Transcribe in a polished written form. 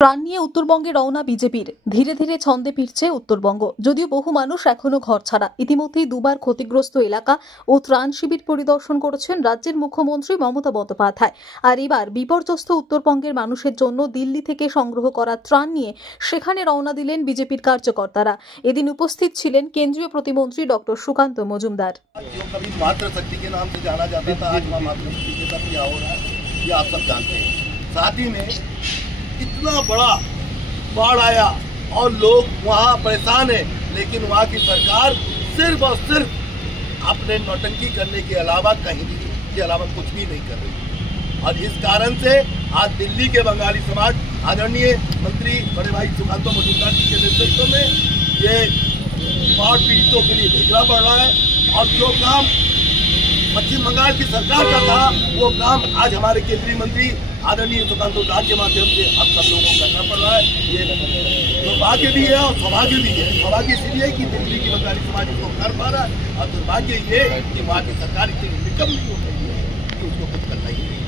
প্রাণ নিয়ে উত্তরবঙ্গে রওনা বিজেপির। ধীরে ধীরে ছন্দে ফিরছে উত্তরবঙ্গ, যদিও বহু মানুষ এখনো ঘর ছাড়া। ইতিমধ্যেই দুবার ক্ষতিগ্রস্ত এলাকা ও ত্রাণ শিবির পরিদর্শন করেছেন রাজ্যের মুখ্যমন্ত্রী মমতা বন্দ্যোপাধ্যায়। আর এবার বিপর্যস্ত উত্তরবঙ্গের মানুষের জন্য দিল্লি থেকে সংগ্রহ করা ত্রাণ নিয়ে সেখানে রওনা দিলেন বিজেপির কার্যকর্তারা। এদিন উপস্থিত ছিলেন কেন্দ্রীয় প্রতিমন্ত্রী ডক্টর সুকান্ত মজুমদার। इतना बड़ा बाढ़ आया और लोग वहाँ परेशान है, लेकिन वहाँ की सरकार सिर्फ और सिर्फ अपने नौटंकी करने के अलावा कुछ भी नहीं कर रही। और इस कारण से आज दिल्ली के बंगाली समाज आदरणीय मंत्री बड़े भाई सुकांतो मजूमदार जी के नेतृत्व में ये बाढ़ पीड़ितों के लिए भेजना पड़ रहा है। और जो काम पश्चिम बंगाल की सरकार का था, वो काम आज हमारे केंद्रीय मंत्री आदरणीय सुकांतो दास के माध्यम से हम सब लोगों को करना पड़ रहा है। ये दुर्भाग्य भी है और सौभाग्य भी है। सौभाग्य इसलिए कि दिल्ली की बंगाली समाज इसको कर पा रहा है, और दुर्भाग्य ये कि वहाँ की सरकार इतनी निकम्मी हो गई है कि उसको कुछ करना ही नहीं।